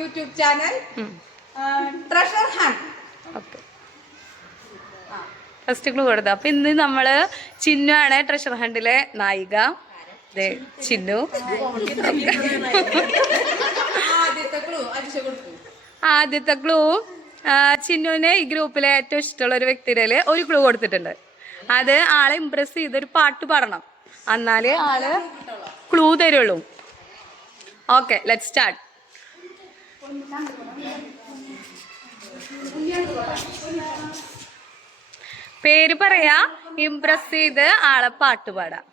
YouTube channel treasure hunt. Okay, first clue കൊടുത്തു. അപ്പൊ ഇന്ന് നമ്മള് ചിന്നു ആണ് ട്രഷർ ഹണ്ടിലെ നായിക. ചിന്നു. ആദ്യത്തെ ക്ലൂ, ചിന്നുവിന് ഈ ഗ്രൂപ്പിലെ ഏറ്റവും ഇഷ്ടമുള്ള ഒരു വ്യക്തിയുടെ ഒരു ക്ലൂ കൊടുത്തിട്ടുണ്ട്. അത് ആളെ ഇംപ്രസ് ചെയ്തൊരു പാട്ട് പാടണം, എന്നാലേ ആള് ക്ലൂ തരുള്ളൂ. Okay, let's start. പേര് പറയാ, ഇംപ്രസ് ചെയ്ത് ആളെ പാട്ട് പാടാം.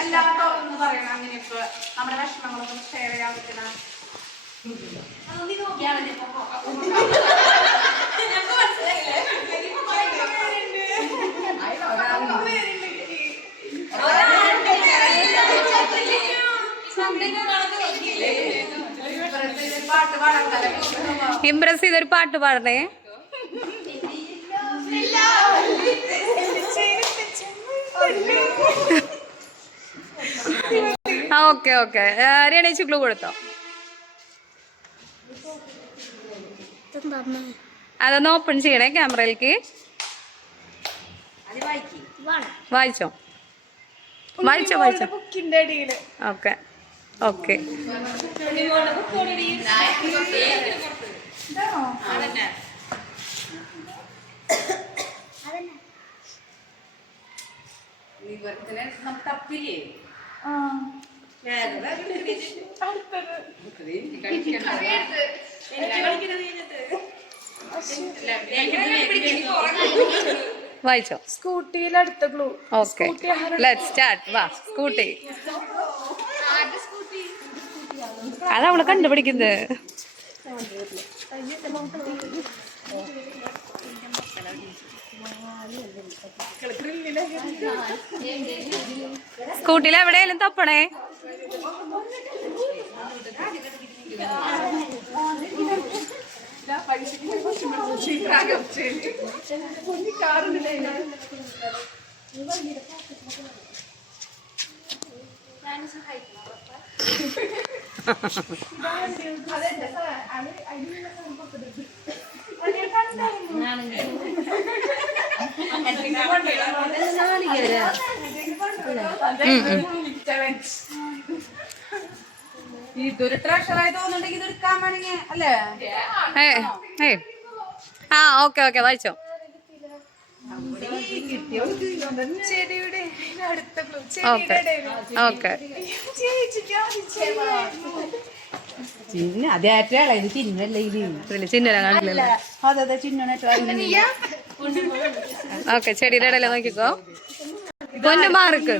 എല്ലാത്തോന്ന് പറയണം. അങ്ങനെ ഇപ്പൊ നമ്മുടെ വിഷമങ്ങളൊക്കെ ഷെയർ ചെയ്യാൻ പറ്റുന്ന ഇംപ്രസ് ചെയ്തൊരു പാട്ട് പാടണേ. ഓക്കെ ഓക്കെ, രേണേച്ചി ക്ലൂ കൊടുത്തോ. അതൊന്ന് ഓപ്പൺ ചെയ്യണേ ക്യാമറയിലേക്ക്. വായിച്ചോ വായിച്ചോ വായിച്ചോ. ഓക്കെ ഓക്കെ, തപ്പില്ലേ വായിച്ചോ. സ്കൂട്ടിയിലടുത്ത ക്ലൂ. Okay, let's start. വാ, സ്കൂട്ടി. അതവള് കണ്ടുപിടിക്കുന്നത്. സ്കൂട്ടിയിൽ എവിടെയാലും തപ്പണേ. ഇതൊരു ട്രഷറായി തോന്നുന്നുണ്ടെങ്കിൽ ഇത് എടുക്കാൻ വേണമെങ്കിൽ അല്ലേ? ആ ഓക്കെ ഓക്കെ, വായിച്ചോ. ചെടിയുടെ അടുത്ത ക്ലൂ. ഓക്കെ ഓക്കെ, ചിന്ന അതേറ്റ ഇത് ചിന്നല്ലേ ചിന്നല കാണില്ലല്ലോ. അതെ ചിന്ന. ഓക്കെ, ചെടിയുടെ ഇടയില നോക്കിക്കോ. പൊന്നു മാർക്ക്.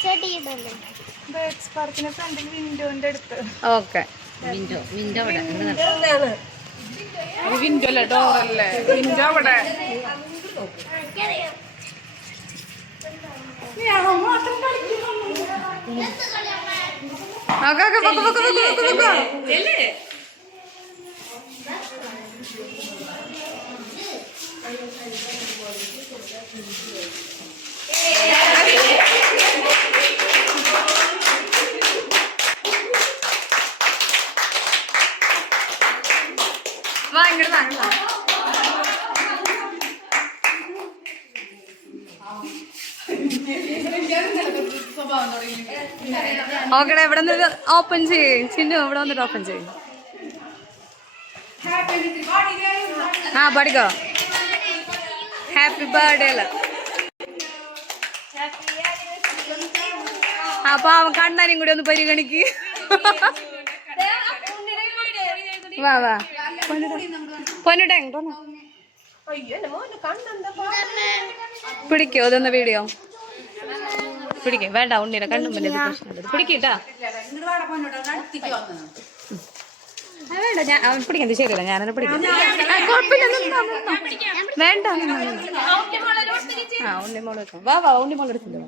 ഫ്രണ്ടിൽ വിൻഡോന്റെ അടുത്ത്. ഓക്കെ, വിൻഡോ അല്ല, ഡോറല്ലേ. വിൻഡോ അവിടെ. ഓക്കെ, ഇവിടെ നിന്ന് ഓപ്പൺ ചെയ്യും. ചിന്നു ഇവിടെ വന്നിട്ട് ഓപ്പൺ ചെയ്യും. ആ പഠിക്കോ. ഹാപ്പി ബർത്ത്ഡേ അല്ല. അപ്പൊ അവൻ കണ്ണാനും കൂടി ഒന്ന് പരിഗണിക്ക്. വാ വാ പൊന്നുട്ടെ, പിടിക്കോ അതൊന്ന് വീഡിയോ പിടിക്കേ. വേണ്ട, ഉണ്ണിയുടെ കണ്ണും പിടിക്കട്ടാ. വേണ്ട ഞാൻ അവൻ പിടിക്കുന്നത് ശരിയല്ല ഞാനെന്നെ പിടിക്കാം കുഴപ്പമില്ല വേണ്ട ആ ഉണ്ണിമോള് വെക്കാം വാ വാ ഉണ്ണിമോൾ എടുത്തില്ല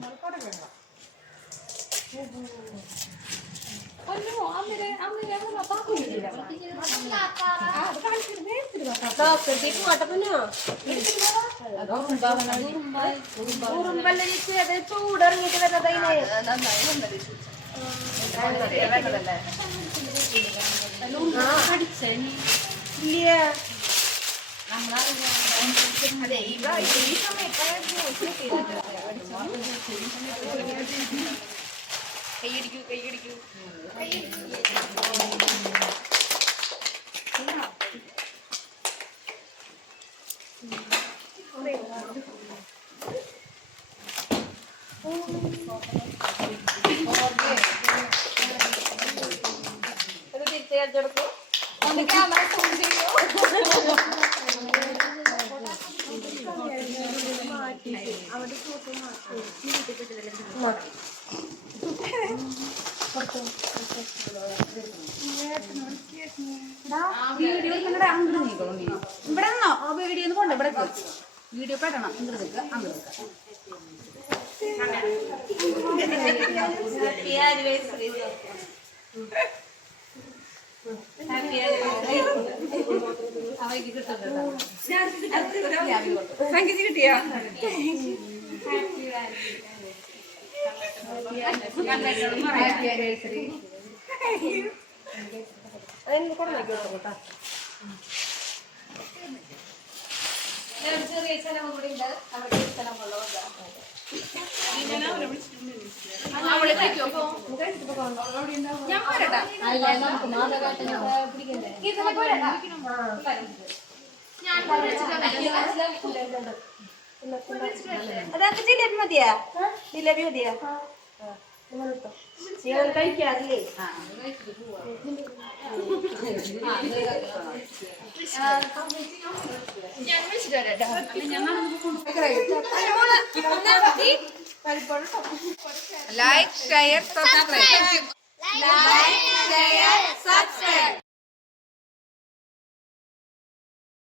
ചൂടിറങ്ങിട്ട് വരുന്നത് കൈയടിക്കൂ കൈയടിക്കൂ വീഡിയോ ഇവിടെ നിന്നോ വീഡിയോ ഒന്ന് കൊണ്ട് ഇവിടെ വീഡിയോ പെടണം ഇങ്ങോട്ട് അങ്ങോട്ട് സംഗീതി കിട്ടിയാ ചെറിയ സ്ഥലം കൂടി ഉണ്ട് അവിടെ സ്ഥലമുള്ളതുകൊണ്ട് ഞാൻ പോരട്ടാ അതൊക്കെ ജിലേബി മതിയാ ജിലേബി മതിയാ നിങ്ങൾ കഴിക്കാറില്ലേ ലൈക്ക് ഷെയർ സബ്സ്ക്രൈബ്